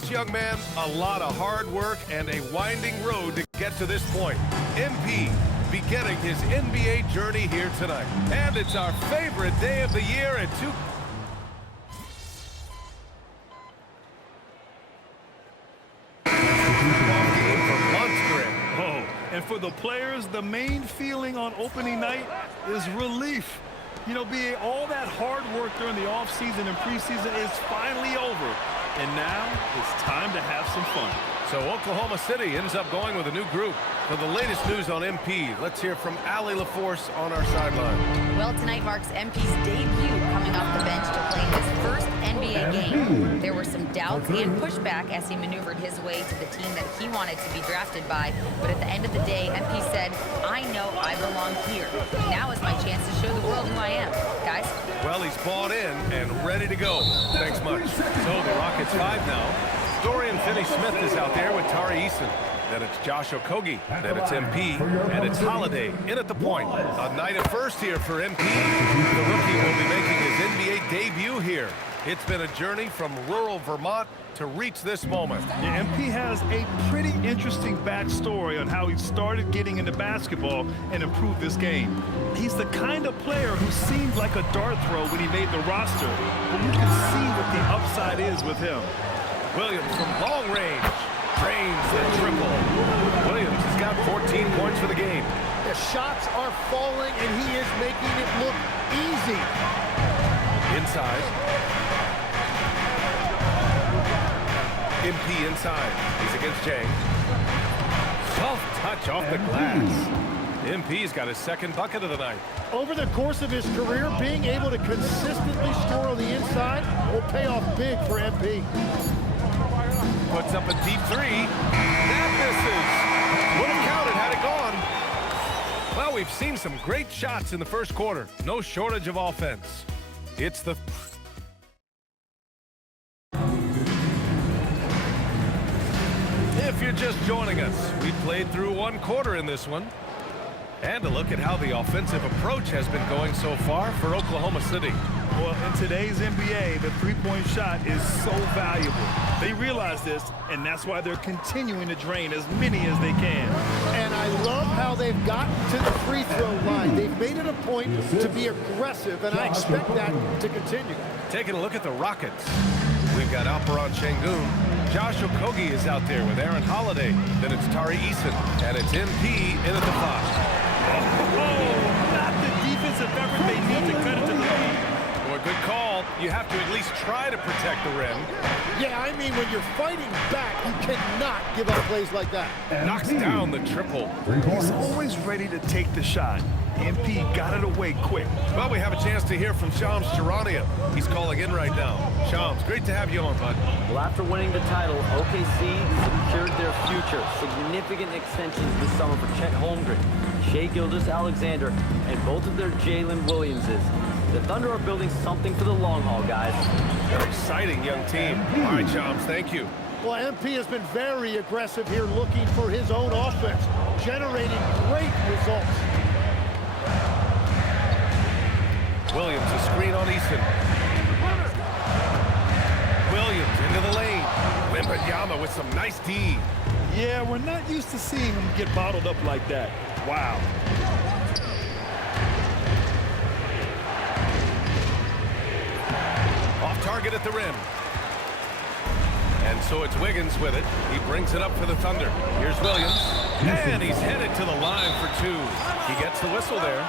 this young man, a lot of hard work and a winding road to get to this point. MP beginning his NBA journey here tonight. And it's our favorite day of the year at 2. And for the players, the main feeling on opening night is relief. You know, being all that hard work during the offseason and preseason is finally over. And now it's time to have some fun. So Oklahoma City ends up going with a new group. For the latest news on MP, let's hear from Allie LaForce on our sideline. Well, tonight marks MP's debut coming off the bench to play his first NBA game. There were some doubts and pushback as he maneuvered his way to the team that he wanted to be drafted by. But at the end of the day, MP said, I know I belong here. Now is my chance to show the world who I am. Guys? Well, he's bought in and ready to go. Thanks much. So the Rockets 5 now. Dorian Finney-Smith is out there with Tari Eason. Then it's Josh Okogie. Then it's MP. And it's Holiday in at the point. A night of first here for MP. The rookie will be making his NBA debut here. It's been a journey from rural Vermont to reach this moment. Yeah, MP has a pretty interesting backstory on how he started getting into basketball and improved this game. He's the kind of player who seemed like a dart throw when he made the roster, but you can see what the upside is with him. Williams from long range drains the triple. Williams has got 14 points for the game. The shots are falling, and he is making it look easy. Inside. MP inside. He's against Jang. Soft touch off the glass. MP's got his second bucket of the night. Over the course of his career, being able to consistently score on the inside will pay off big for MP. Puts up a deep three. That misses. Would have counted had it gone. Well, we've seen some great shots in the first quarter. No shortage of offense. It's the... If you're just joining us, we played through one quarter in this one. And a look at how the offensive approach has been going so far for Oklahoma City. Well, in today's NBA, the three-point shot is so valuable. They realize this, and that's why they're continuing to drain as many as they can. And I love how they've gotten to the free throw line. They've made it a point to be aggressive, and I expect that to continue. Taking a look at the Rockets. We've got Alperon Şengün. Josh Okogie is out there with Aaron Holiday. Then it's Tari Eason, and it's MP in at the 5. Oh, not the defensive effort they need to cut it to the lead. Well, good call. You have to at least try to protect the rim. Yeah, I mean, when you're fighting back, you cannot give up plays like that. Knocks down the triple. He's always ready to take the shot. MP got it away quick. Well, we have a chance to hear from Shams Charania. He's calling in right now. Shams, great to have you on, bud. Well, after winning the title, OKC secured their future. Significant extensions this summer for Chet Holmgren, Shai Gilgeous-Alexander, and both of their Jalen Williamses. The Thunder are building something for the long haul, guys. An exciting young team. All right, Shams, thank you. Well, MP has been very aggressive here looking for his own offense, generating great results. Williams, a screen on Easton. Williams into the lane. Wembanyama with some nice D. Yeah, we're not used to seeing him get bottled up like that. Wow. Off target at the rim. And so it's Wiggins with it. He brings it up for the Thunder. Here's Williams. And he's headed to the line for 2. He gets the whistle there.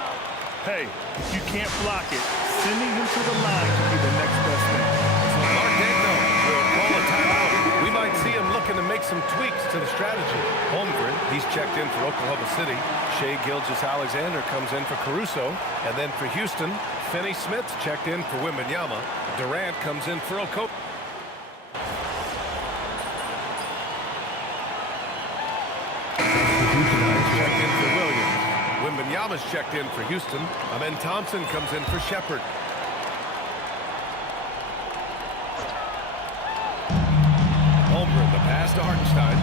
Hey, if you can't block it, sending him to the line could be the next best thing. So Mark Daigneault will call a timeout. We might see him looking to make some tweaks to the strategy. Holmgren, he's checked in for Oklahoma City. Shai Gilgeous-Alexander comes in for Caruso. And then for Houston, Finney-Smith's checked in for Wembanyama. Durant comes in for Okogie. Checked in for Williams. Wembanyama's checked in for Houston. Amen Thompson comes in for Shepherd. Holmgren, the pass to Hartenstein.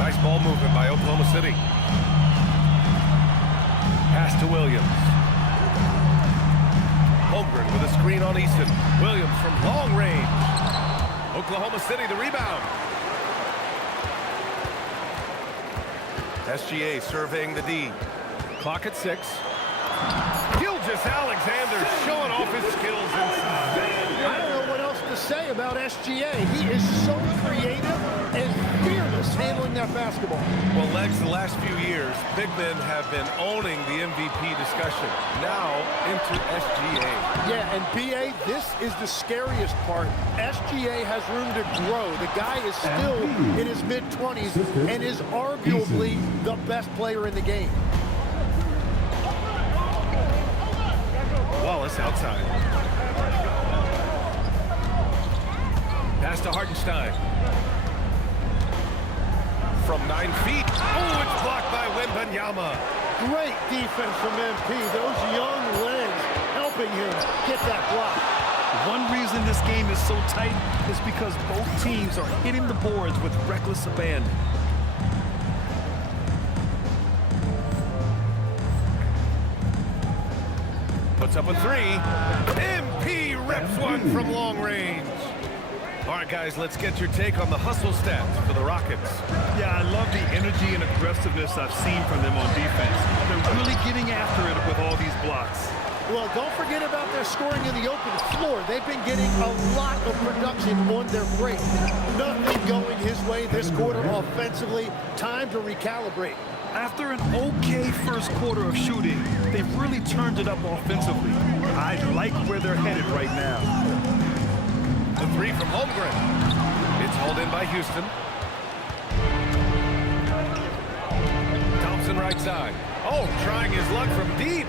Nice ball movement by Oklahoma City. Pass to Williams. Holmgren with a screen on Easton. Williams from long range. Oklahoma City the rebound. SGA surveying the D. Clock at 6. Gilgeous-Alexander showing off his skills inside. I don't know what else to say about SGA. He is so creative and fearless handling that basketball. Well, Legs, the last few years, big men have been owning the MVP discussion. Now, into SGA. Yeah, and BA, this is the scariest part. SGA has room to grow. The guy is still in his mid-20s and is arguably the best player in the game. Wallace outside. Pass to Hartenstein. From 9 feet. Oh, it's blocked by Wembanyama. Great defense from MP. Those young legs helping him get that block. One reason this game is so tight is because both teams are hitting the boards with reckless abandon. Puts up a 3. MP reps one from long range. All right, guys, let's get your take on the hustle stats for the Rockets. Yeah, I love the energy and aggressiveness I've seen from them on defense. They're really getting after it with all these blocks. Well, don't forget about their scoring in the open floor. They've been getting a lot of production on their break. Nothing going his way this quarter offensively. Time to recalibrate. After an okay first quarter of shooting, they've really turned it up offensively. I like where they're headed right now. The 3 from Holmgren. It's hauled in by Houston. Thompson right side. Oh, trying his luck from deep.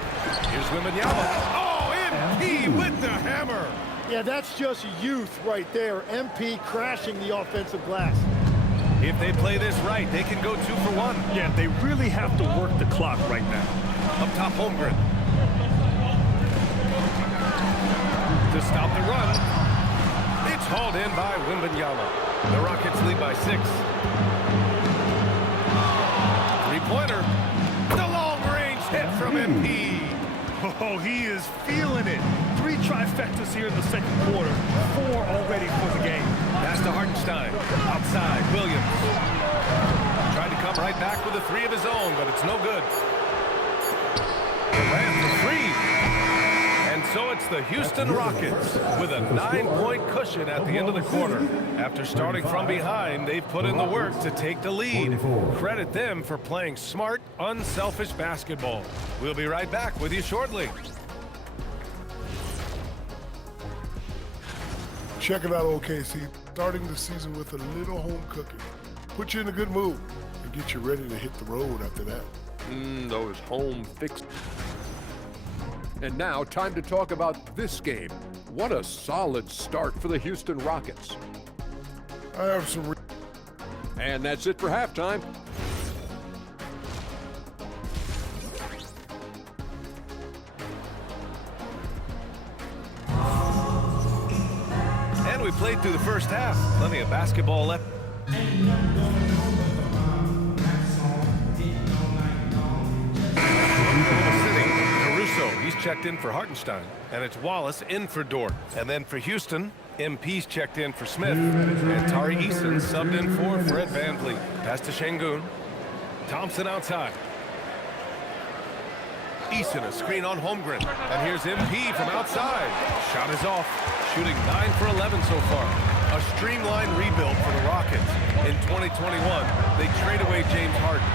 Here's Wembanyama. Oh, MP with the hammer. Yeah, that's just youth right there. MP crashing the offensive glass. If they play this right, they can go 2 for 1. Yeah, they really have to work the clock right now. Up top, Holmgren. To stop the run. It's hauled in by Wembanyama. The Rockets lead by 6. Three-pointer. The long-range hit from MP. Oh, he is feeling it. 3 trifectas here in the second quarter. 4 already for the game. Pass to Hartenstein. Outside, Williams. Tried to come right back with a 3 of his own, but it's no good. Durant for 3. And so it's the Houston Rockets with a 9-point cushion at the end of the quarter. After starting from behind, they've put in the work to take the lead. Credit them for playing smart, unselfish basketball. We'll be right back with you shortly. Check it out, OKC. Starting the season with a little home cooking. Put you in a good mood and get you ready to hit the road after that. Those home fixed. And now, time to talk about this game. What a solid start for the Houston Rockets. I have some... And that's it for halftime. And we played through the first half. Plenty of basketball left. He's checked in for Hartenstein, and it's Wallace in for Dort. And then for Houston, MP's checked in for Smith, and Tari Eason subbed in for Fred VanVleet. Pass to Şengün. Thompson outside. Eason, a screen on Holmgren, and here's MP from outside. Shot is off, shooting 9 for 11 so far. A streamlined rebuild for the Rockets. In 2021, they trade away James Harden.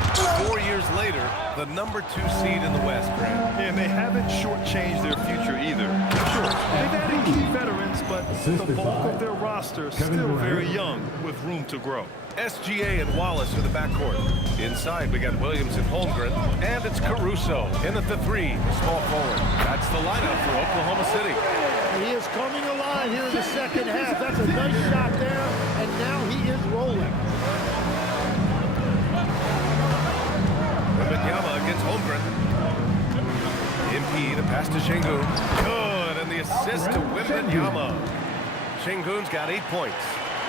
4 years later, the number 2 seed in the West, Grant. And they haven't shortchanged their future either. Sure, they've added key veterans, but the bulk of their roster is still very young with room to grow. SGA and Wallace are the backcourt. Inside, we got Williams and Holmgren, and it's Caruso in at the 3, small forward. That's the lineup for Oklahoma City. He is coming alive here in the second half. That's a nice shot there, and now he is rolling. Wembanyama against Holmgren. MP, the pass to Şengün. Good, and the assist to Wembanyama. Şengün's got 8 points.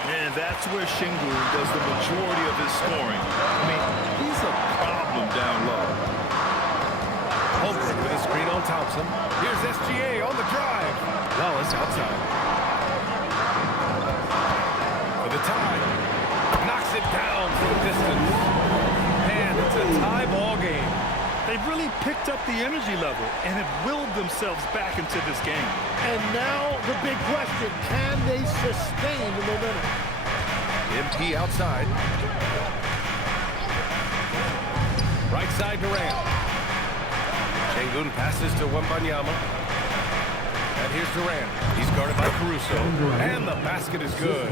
And that's where Şengün does the majority of his scoring. I mean, he's a problem down low. Holmgren with a screen on Thompson. Here's SGA on the drive. Wallace outside. for the tie. Knocks it down from distance. And it's a tie ball game. They've really picked up the energy level and have willed themselves back into this game. And now the big question, can they sustain the momentum? MP outside. Right side Durant. Şengün passes to Wembanyama. And here's Durant. He's guarded by Caruso. And the basket is good.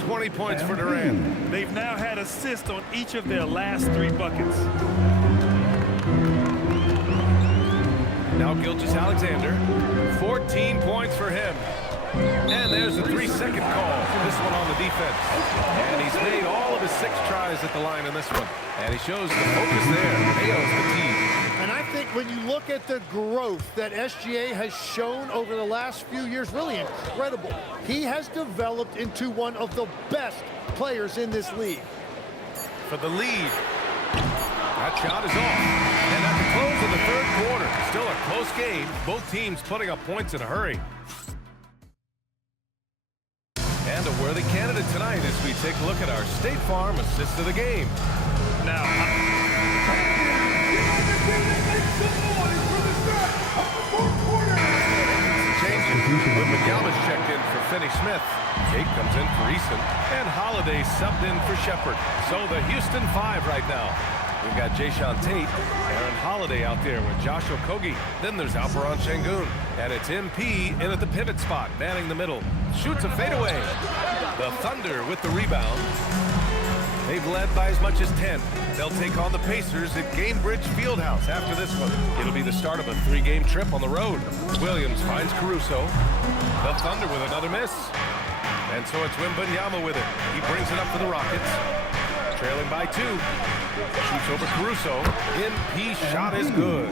20 points for Durant. They've now had assists on each of their last 3 buckets. Now Gilgeous-Alexander. 14 points for him. And there's a 3-second call. This one on the defense. And he's made all of his 6 tries at the line in this one. And he shows the focus there. Nails the team. And I think when you look at the growth that SGA has shown over the last few years, really incredible. He has developed into one of the best players in this league. For the lead. That shot is off. And at the close of the 3rd quarter, still a close game. Both teams putting up points in a hurry. And a worthy candidate tonight as we take a look at our State Farm assist of the game. Now, Wembanyama's checked in for Finney Smith. Tate comes in for Eason. And Holiday subbed in for Shepherd. So the Houston 5 right now. We've got Jae'Sean Tate, Aaron Holiday out there with Josh Okogie. Then there's Alperen Şengün. And it's MP in at the pivot spot, manning the middle. Shoots a fadeaway. The Thunder with the rebound. They've led by as much as 10. They'll take on the Pacers at Gainbridge Fieldhouse after this one. It'll be the start of a 3-game trip on the road. Williams finds Caruso. The Thunder with another miss. And so it's Wembanyama with it. He brings it up for the Rockets. Trailing by 2. Shoots over Caruso. MP shot is good.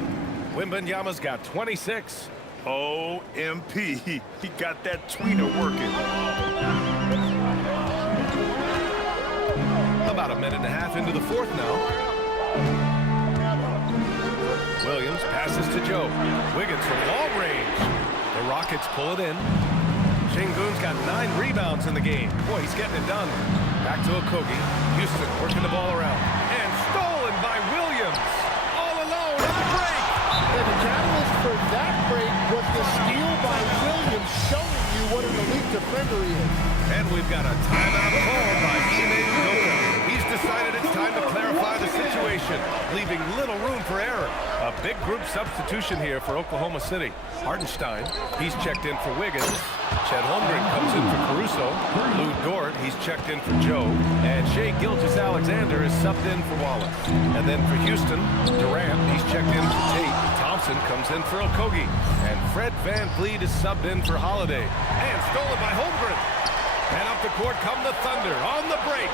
Wembanyama's got 26. oh, MP, he got that tweener working. About a minute and a half into the 4th now. Williams passes to Joe. Wiggins from long range. The Rockets pull it in. Şengün's got 9 rebounds in the game. Boy, he's getting it done. Back to Okogie. Houston working the ball around. And stolen by Williams. All alone at the break. And the catalyst for that break was the steal by Williams, showing you what an elite defender he is. And we've got a timeout called by Ime Udoka. He's decided it's time to clarify the situation, leaving little room for error. A big group substitution here for Oklahoma City. Hartenstein, he's checked in for Wiggins. Chet Holmgren comes in for Caruso. Lou Dort, he's checked in for Joe. And Shai Gilgeous-Alexander is subbed in for Wallace. And then for Houston, Durant, he's checked in for Tate. Thompson comes in for Okogie. And Fred VanVleet is subbed in for Holiday. And stolen by Holmgren. And up the court come the Thunder on the break.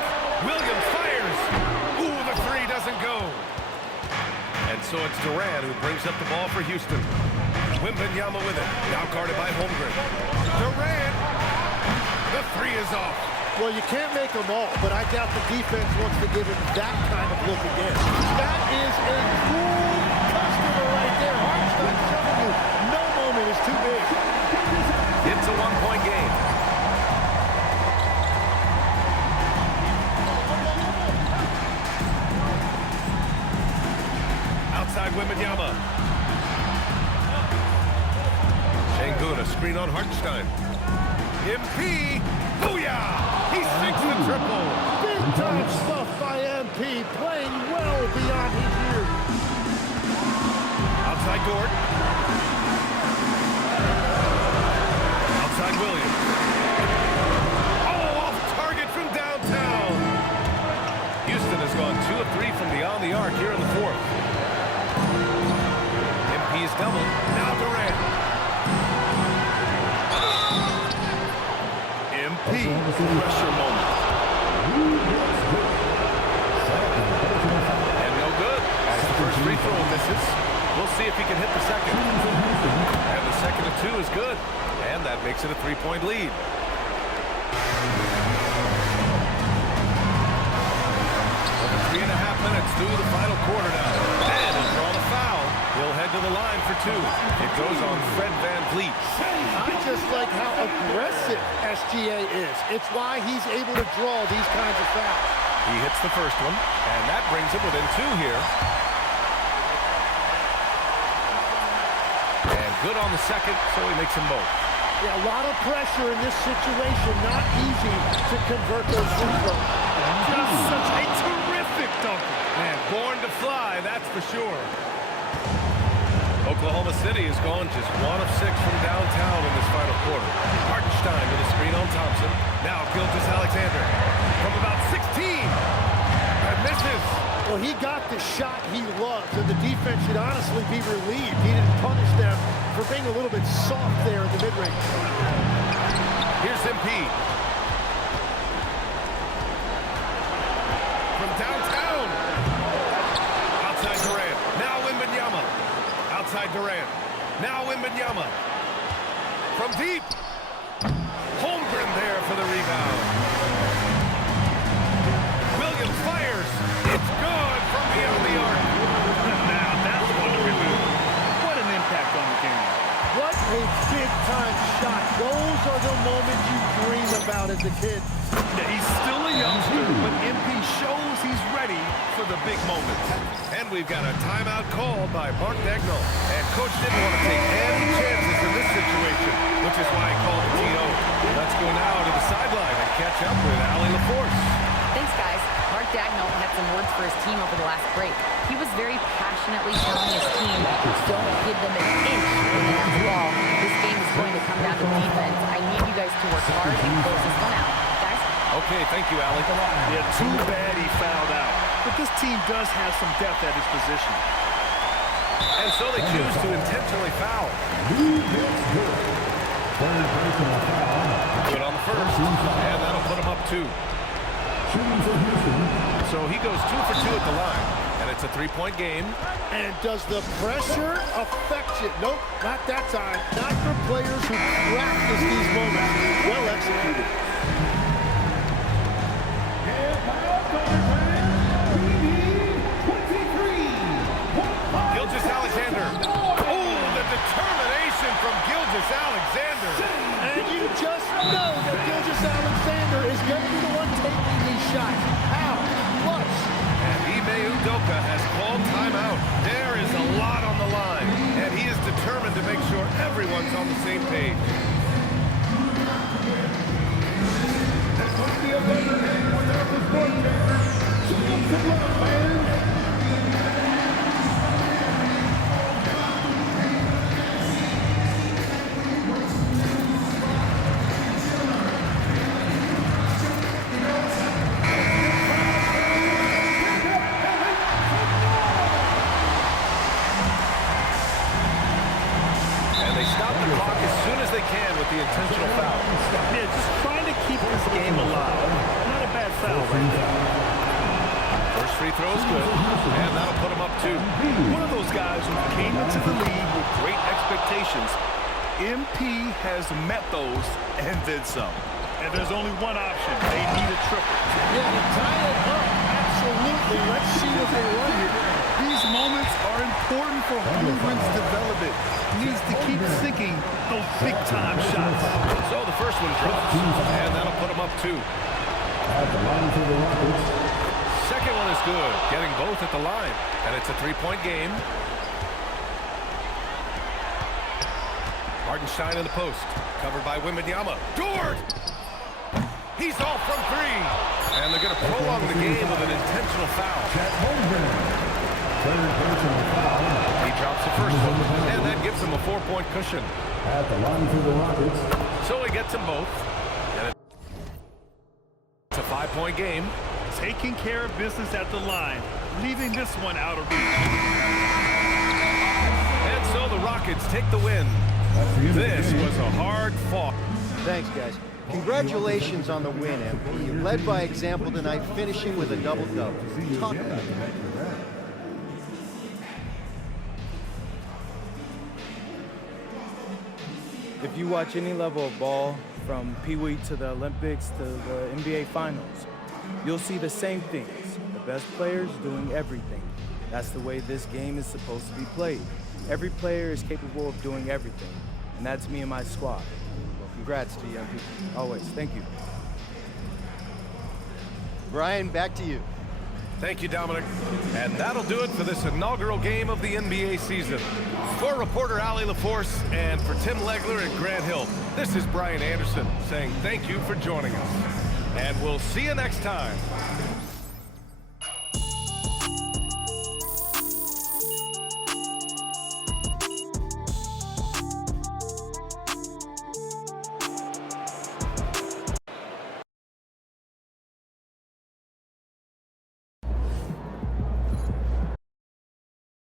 Williams fires. Ooh, the 3 doesn't go. And so it's Durant who brings up the ball for Houston. Wembanyama with it. Now guarded by Holmgren. Durant. The 3 is off. Well, you can't make them all, but I doubt the defense wants to give him that kind of look again. That is a cool customer right there. Hartenstein showing you no moment is too big. It's a 1-point game. Outside Wembanyama. Şengün, a screen on Hartenstein. MP, booyah! He sinks the triple. Big time stuff by MP, playing well beyond his years. Outside Dort. Outside Williams. Oh, off target from downtown. Houston has gone 2 of 3 from beyond the arc here in the 4th. MP is doubled. Now Durant. MP, pressure moment. And no good. As the first free throw misses. We'll see if he can hit the second. And the second of 2 is good. And that makes it a 3-point lead. Over 3.5 minutes through the final quarter now. And he'll draw the foul. He'll head to the line for two. It goes on Fred VanVleet. I just like how aggressive SGA is. It's why he's able to draw these kinds of fouls. He hits the first one, and that brings him within two here. And good on the second, so he makes them both. Yeah, a lot of pressure in this situation. Not easy to convert those free throws. Just such a terrific dunker. Man, born to fly, that's for sure. Oklahoma City has gone just 1 of 6 from downtown in this final quarter. Hartenstein with a screen on Thompson. Now Gilgeous-Alexander from about 16. And misses. Well, he got the shot he loves, and the defense should honestly be relieved. He didn't punish them for being a little bit soft there in the mid-range. Here's MP. From downtown. Outside Durant. Now Wembanyama. Outside Durant. Now Wembanyama. From deep. Holmgren there for the rebound. Williams fires. It's good from beyond the arc. Now that's one to remove. What an impact on the game. What a big-time shot. Those are the moments you dream about as a kid. Yeah, he's still a youngster, but MP shows he's ready for the big moments. And we've got a timeout called by Mark Daigneault. And Coach didn't want to take any chances in this situation, which is why he called the TO. Let's go now to the sideline and catch up with Allie LaForce. Thanks, guys. Mark Daigneault had some words for his team over the last break. He was very passionately telling his team, don't give them an inch when they have the ball. This game is going to come down to defense. I need you guys to work hard and close this one out. Guys? Okay, thank you, Allie. Yeah, too bad he fouled out. But this team does have some depth at his position. And so they choose to intentionally foul. Good on the first, and that'll put him up 2. So he goes 2 for 2 at the line, and it's a 3-point game. And does the pressure affect you? Nope, not that time. Not for players who practice these moments. Well executed. Gilgeous-Alexander. Oh, the determination from Gilgeous-Alexander. And you just know that Gilgeous-Alexander is going to be the one taking these shots. How? Clutch. And Ime Udoka has called timeout. There is a lot on the line, and he is determined to make sure everyone's on the same page. The intentional foul. Yeah, just trying to keep this game alive. Not a bad foul right there. First free throw is good, and that'll put him up 2. One of those guys who came into the league with great expectations. MP has met those and then some. And there's only one option. They need a triple. Yeah, to tie it up. Absolutely. Let's see what they run here. These moments are important for Holmgren's development. He needs to keep sinking those big-time shots. So the first one drops, and that'll put him up 2. Second one is good, getting both at the line, and it's a 3-point game. Hartenstein in the post, covered by Wembanyama. Dort! He's off from 3, and they're going to prolong the game with an intentional foul. He drops the first one, and that gives him a 4-point cushion. At the line for the Rockets. So he gets them both. And it's a 5-point game. Taking care of business at the line, leaving this one out of reach. And so the Rockets take the win. This was a hard fought. Thanks, guys. Congratulations on the win, MP. You led by example tonight, finishing with a double-double. Talk about it. If you watch any level of ball, from Pee Wee to the Olympics to the NBA Finals, you'll see the same things. The best players doing everything. That's the way this game is supposed to be played. Every player is capable of doing everything, and that's me and my squad. Well, congrats to you, MP. Always. Thank you. Brian, back to you. Thank you, Dominic. And that'll do it for this inaugural game of the NBA season. For reporter Ali LaForce and for Tim Legler and Grant Hill, this is Brian Anderson saying thank you for joining us. And we'll see you next time.